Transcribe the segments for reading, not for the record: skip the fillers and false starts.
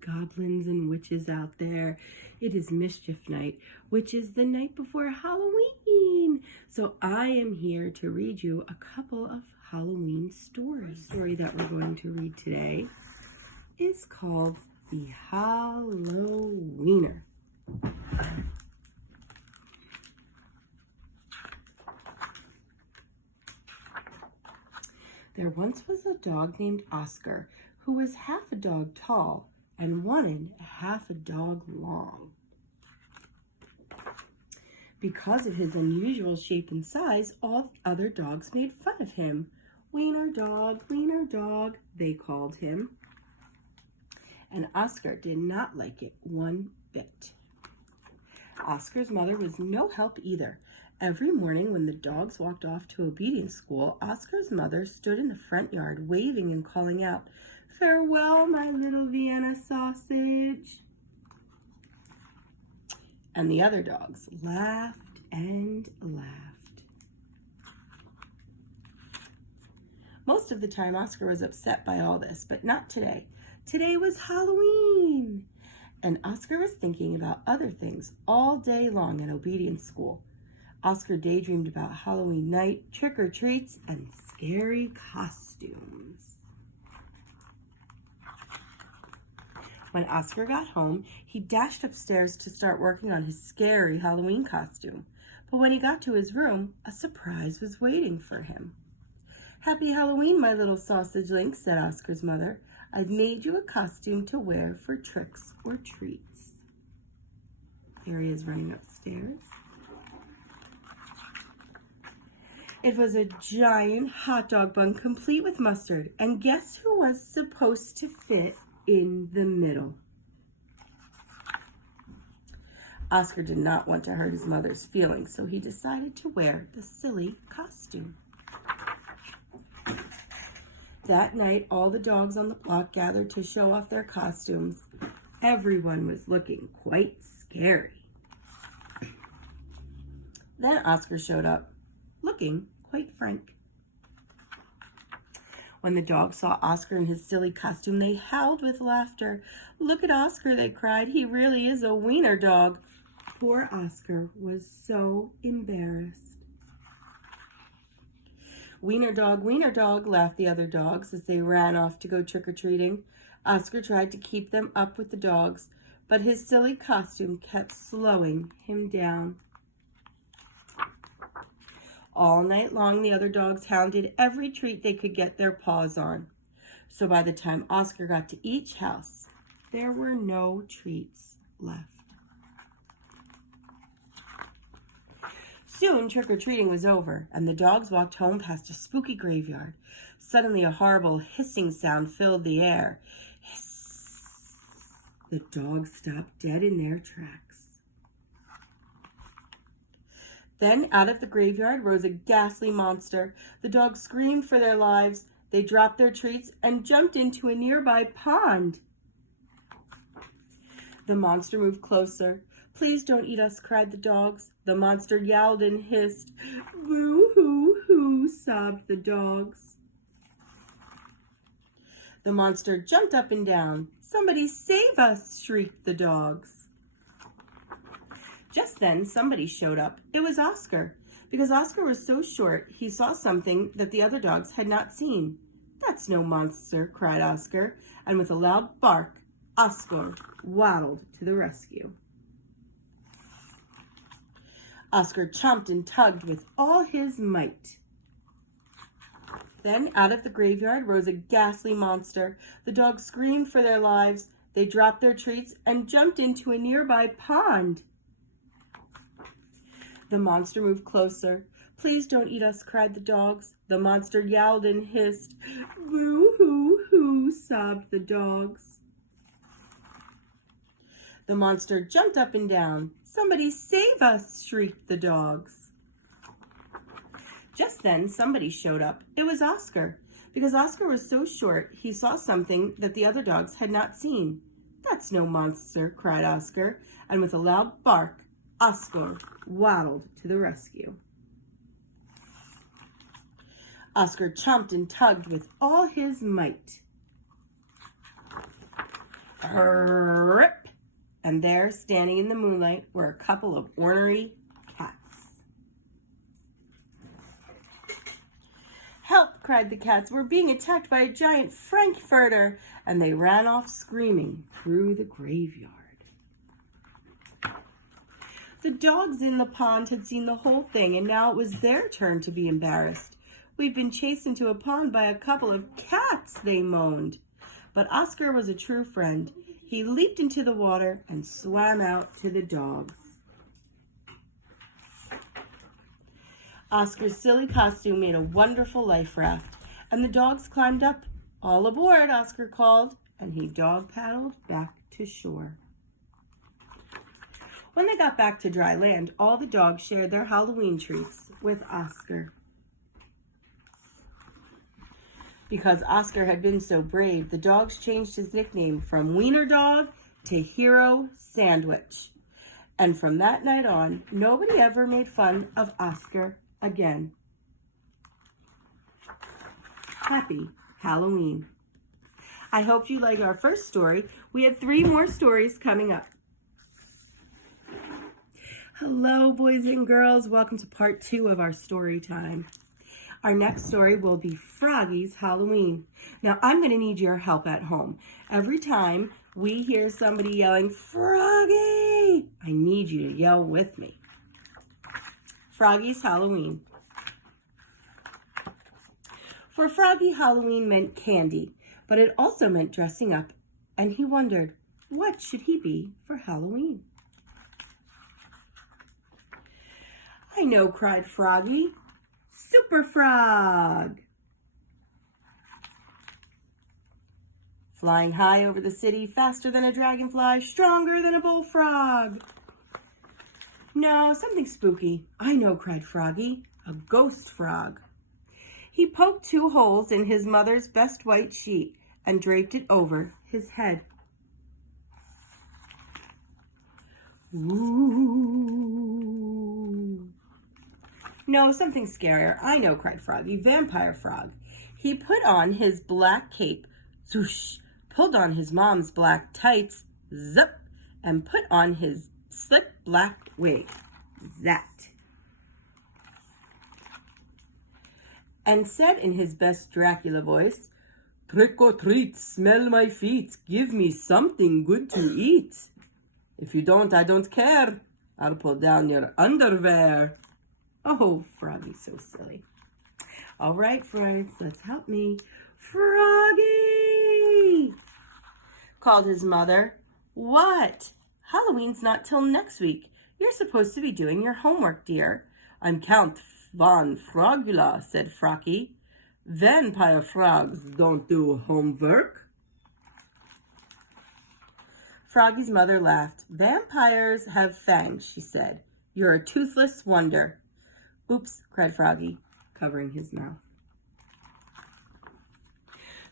goblins and witches out there. It is Mischief Night, which is the night before Halloween. So I am here to read you a couple of Halloween stories. The story that we're going to read today is called The Halloweener. There once was a dog named Oscar who was half a dog tall and wanted half a dog long. Because of his unusual shape and size, all other dogs made fun of him. Wiener dog, they called him. And Oscar did not like it one bit. Oscar's mother was no help either. Every morning when the dogs walked off to obedience school, Oscar's mother stood in the front yard waving and calling out, "Farewell, my little Vienna sausage." And the other dogs laughed and laughed. Most of the time, Oscar was upset by all this, but not today. Today was Halloween, and Oscar was thinking about other things all day long at obedience school. Oscar daydreamed about Halloween night, trick-or-treats, and scary costumes. When Oscar got home, he dashed upstairs to start working on his scary Halloween costume. But when he got to his room, a surprise was waiting for him. "Happy Halloween, my little sausage link," said Oscar's mother. "I've made you a costume to wear for tricks or treats." There he is running upstairs. It was a giant hot dog bun complete with mustard, and guess who was supposed to fit in the middle? Oscar did not want to hurt his mother's feelings, so he decided to wear the silly costume. That night, all the dogs on the block gathered to show off their costumes. Everyone was looking quite scary. Then Oscar showed up, looking quite frank. When the dogs saw Oscar in his silly costume, they howled with laughter. "Look at Oscar," they cried. "He really is a wiener dog." Poor Oscar was so embarrassed. Wiener dog," laughed the other dogs as they ran off to go trick-or-treating. Oscar tried to keep them up with the dogs, but his silly costume kept slowing him down. All night long, the other dogs hounded every treat they could get their paws on. So by the time Oscar got to each house, there were no treats left. Soon, trick-or-treating was over, and the dogs walked home past a spooky graveyard. Suddenly, a horrible hissing sound filled the air. Hiss! The dogs stopped dead in their tracks. Then, out of the graveyard rose a ghastly monster. The dogs screamed for their lives. They dropped their treats and jumped into a nearby pond. The monster moved closer. "Please don't eat us," cried the dogs. The monster yowled and hissed. "Boo-hoo-hoo," sobbed the dogs. The monster jumped up and down. "Somebody save us," shrieked the dogs. Just then, somebody showed up. It was Oscar. Because Oscar was so short, he saw something that the other dogs had not seen. "That's no monster," cried Oscar, and with a loud bark, Oscar waddled to the rescue. Oscar chomped and tugged with all his might. Then, out of the graveyard rose a ghastly monster. The dogs screamed for their lives. They dropped their treats and jumped into a nearby pond. The monster moved closer. "Please don't eat us," cried the dogs. The monster yowled and hissed. "Boo-hoo-hoo," sobbed the dogs. The monster jumped up and down. "Somebody save us," shrieked the dogs. Just then, somebody showed up. It was Oscar. Because Oscar was so short, he saw something that the other dogs had not seen. "That's no monster," cried Oscar, and with a loud bark, Oscar waddled to the rescue. Oscar chomped and tugged with all his might. Rip! And there, standing in the moonlight, were a couple of ornery cats. "Help!" cried the cats. "We're being attacked by a giant frankfurter!" And they ran off screaming through the graveyard. The dogs in the pond had seen the whole thing, and now it was their turn to be embarrassed. "We've been chased into a pond by a couple of cats," they moaned. But Oscar was a true friend. He leaped into the water and swam out to the dogs. Oscar's silly costume made a wonderful life raft, and the dogs climbed up. "All aboard," Oscar called, and he dog paddled back to shore. When they got back to dry land, all the dogs shared their Halloween treats with Oscar. Because Oscar had been so brave, the dogs changed his nickname from Wiener Dog to Hero Sandwich. And from that night on, nobody ever made fun of Oscar again. Happy Halloween. I hope you liked our first story. We have 3 more stories coming up. Hello, boys and girls. Welcome to part 2 of our story time. Our next story will be Froggy's Halloween. Now, I'm going to need your help at home. Every time we hear somebody yelling, "Froggy!" I need you to yell with me. Froggy's Halloween. For Froggy, Halloween meant candy, but it also meant dressing up, and he wondered, what should he be for Halloween? "I know," cried Froggy. "Super Frog!" Flying high over the city, faster than a dragonfly, stronger than a bullfrog. "No, something spooky." "I know," cried Froggy. "A ghost frog." He poked 2 holes in his mother's best white sheet and draped it over his head. Ooh. "No, something scarier." "I know," cried Froggy. "Vampire frog." He put on his black cape, swoosh, pulled on his mom's black tights, zip, and put on his slick black wig, zat, and said in his best Dracula voice, "Trick or treat, smell my feet, give me something good to eat. If you don't, I don't care. I'll pull down your underwear." Oh, Froggy's so silly. All right, friends, let's help me. "Froggy!" called his mother. "What?" "Halloween's not till next week. You're supposed to be doing your homework, dear." "I'm Count von Frogula," said Froggy. "Vampire frogs don't do homework." Froggy's mother laughed. "Vampires have fangs," she said. "You're a toothless wonder." "Oops," cried Froggy, covering his mouth.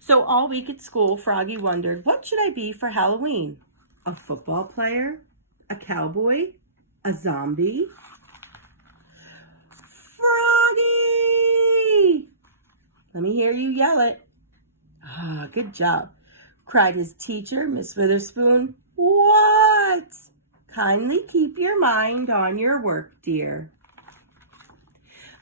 So all week at school, Froggy wondered, what should I be for Halloween? A football player? A cowboy? A zombie? "Froggy!" Let me hear you yell it. "Ah, good job," cried his teacher, Miss Witherspoon. "What?" "Kindly keep your mind on your work, dear."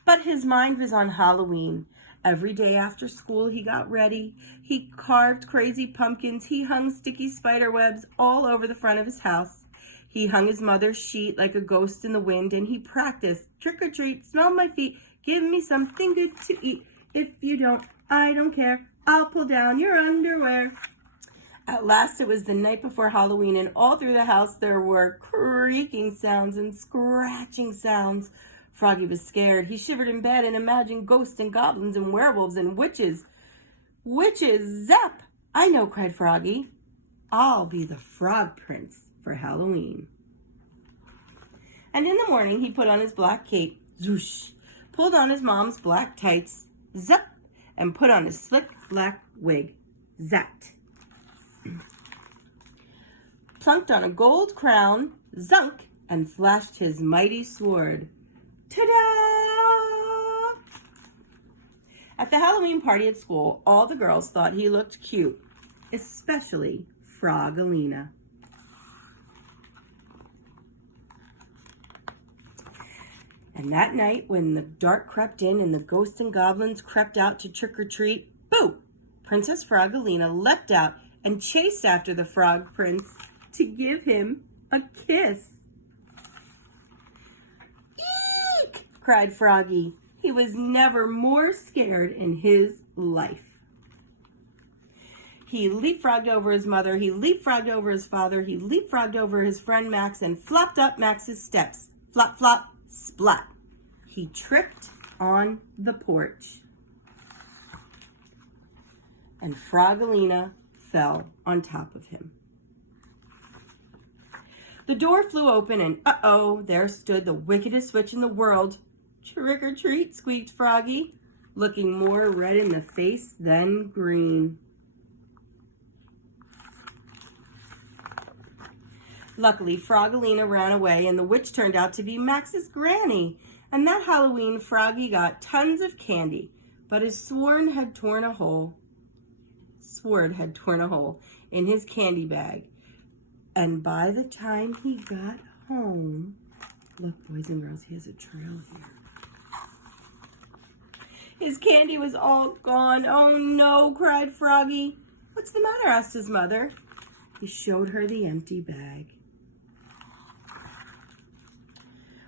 But his mind was on Halloween. Every day after school, he got ready. He carved crazy pumpkins. He hung sticky spider webs all over the front of his house. He hung his mother's sheet like a ghost in the wind, and he practiced, "Trick or treat, smell my feet, give me something good to eat. If you don't, I don't care. I'll pull down your underwear." At last, it was the night before Halloween, and all through the house there were creaking sounds and scratching sounds. Froggy was scared. He shivered in bed and imagined ghosts and goblins and werewolves and witches. "Witches, zap!" "I know," cried Froggy. "I'll be the Frog Prince for Halloween." And in the morning, he put on his black cape, zoosh, pulled on his mom's black tights, zap, and put on his slick black wig, zat. Plunked on a gold crown, zunk, and flashed his mighty sword. Ta-da! At the Halloween party at school, all the girls thought he looked cute, especially Frogolina. And that night, when the dark crept in and the ghosts and goblins crept out to trick or treat, boo! Princess Frogolina leapt out and chased after the Frog Prince to give him a kiss. Eek! Cried Froggy. He was never more scared in his life. He leapfrogged over his mother, he leapfrogged over his father, he leapfrogged over his friend Max and flopped up Max's steps. Flop, flop, splat. He tripped on the porch. And Frogolina fell on top of him. The door flew open and uh-oh, there stood the wickedest witch in the world. Trick or treat, squeaked Froggy, looking more red in the face than green. Luckily, Frogolina ran away and the witch turned out to be Max's granny. And that Halloween, Froggy got tons of candy, but his sword had torn a hole in his candy bag. And by the time he got home, look, boys and girls, he has a trail here. His candy was all gone. Oh no, cried Froggy. What's the matter? Asked his mother. He showed her the empty bag.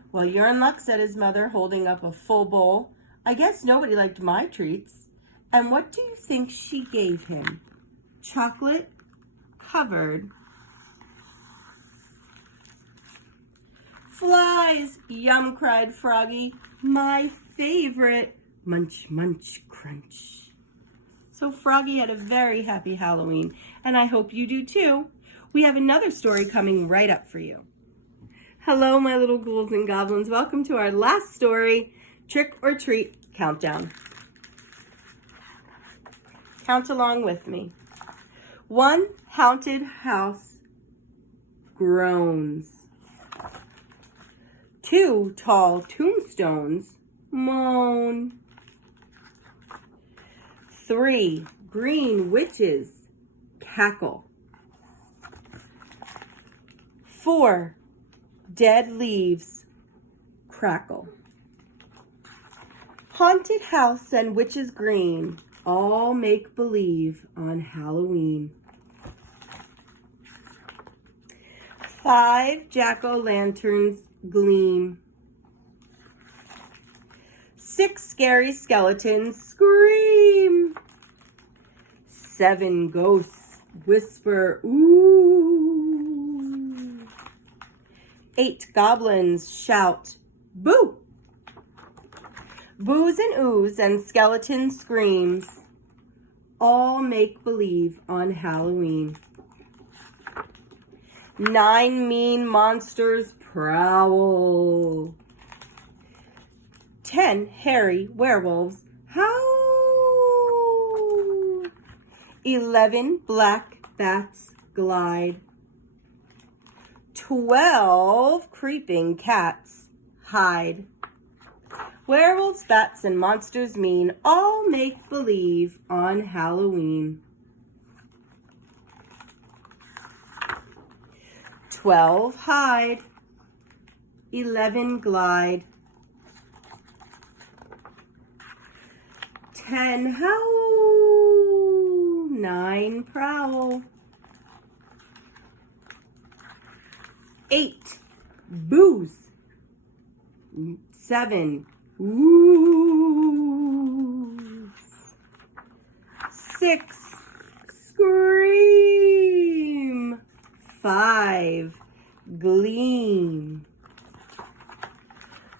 Well, you're in luck, said his mother, holding up a full bowl. I guess nobody liked my treats. And what do you think she gave him? Chocolate covered flies. Yum, cried Froggy. My favorite. Munch, munch, crunch. So Froggy had a very happy Halloween, and I hope you do too. We have another story coming right up for you. Hello, my little ghouls and goblins. Welcome to our last story, Trick or Treat Countdown. Count along with me. 1 haunted house groans. 2 tall tombstones moan. 3 green witches cackle. 4 dead leaves crackle. Haunted house and witches green all make believe on Halloween. 5 jack-o'-lanterns gleam. 6 scary skeletons scream. 7 ghosts whisper ooh. 8 goblins shout boo. Boos and oohs and skeleton screams all make believe on Halloween. 9 mean monsters prowl. 10 hairy werewolves howl. 11 black bats glide. 12 creeping cats hide. Werewolves, bats, and monsters mean all make believe on Halloween. 12 hide. 11 glide. 10 howl. 9 prowl. 8 boos. 7 ooh. 6 scream. 5 gleam.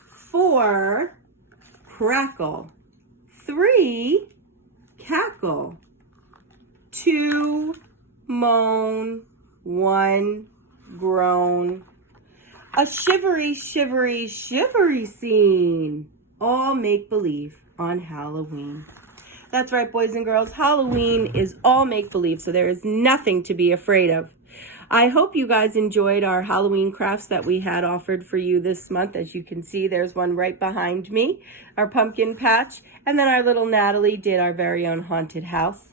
4 crackle. 3 cackle. 2 moan. 1 groan. A shivery, shivery, shivery scene. All make-believe on Halloween. That's right, boys and girls. Halloween is all make-believe, so there is nothing to be afraid of. I hope you guys enjoyed our Halloween crafts that we had offered for you this month. As you can see, there's one right behind me, our pumpkin patch. And then our little Natalie did our very own haunted house.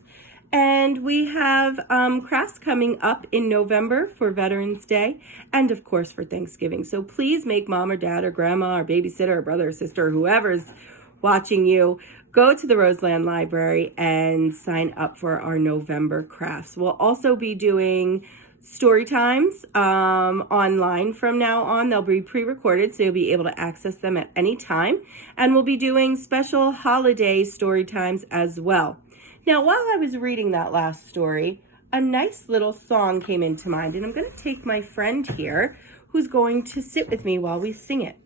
And we have crafts coming up in November for Veterans Day and, of course, for Thanksgiving. So please make mom or dad or grandma or babysitter or brother or sister or whoever's watching you go to the Roseland Library and sign up for our November crafts. We'll also be doing story times online from now on. They'll be pre-recorded, so you'll be able to access them at any time. And we'll be doing special holiday story times as well. Now, while I was reading that last story, a nice little song came into mind, and I'm going to take my friend here who's going to sit with me while we sing it.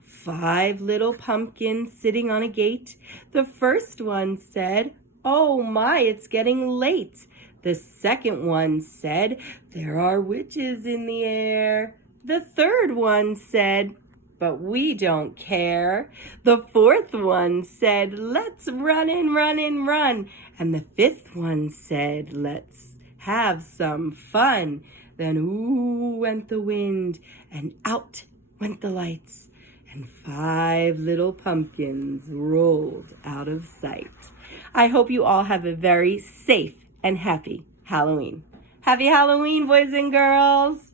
5 little pumpkins sitting on a gate. The first one said, "Oh my, it's getting late." The second one said, "There are witches in the air." The third one said, "But we don't care." The fourth one said, "Let's run and run and run." And the fifth one said, "Let's have some fun." Then ooh went the wind, and out went the lights, and 5 little pumpkins rolled out of sight. I hope you all have a very safe and happy Halloween. Happy Halloween, boys and girls!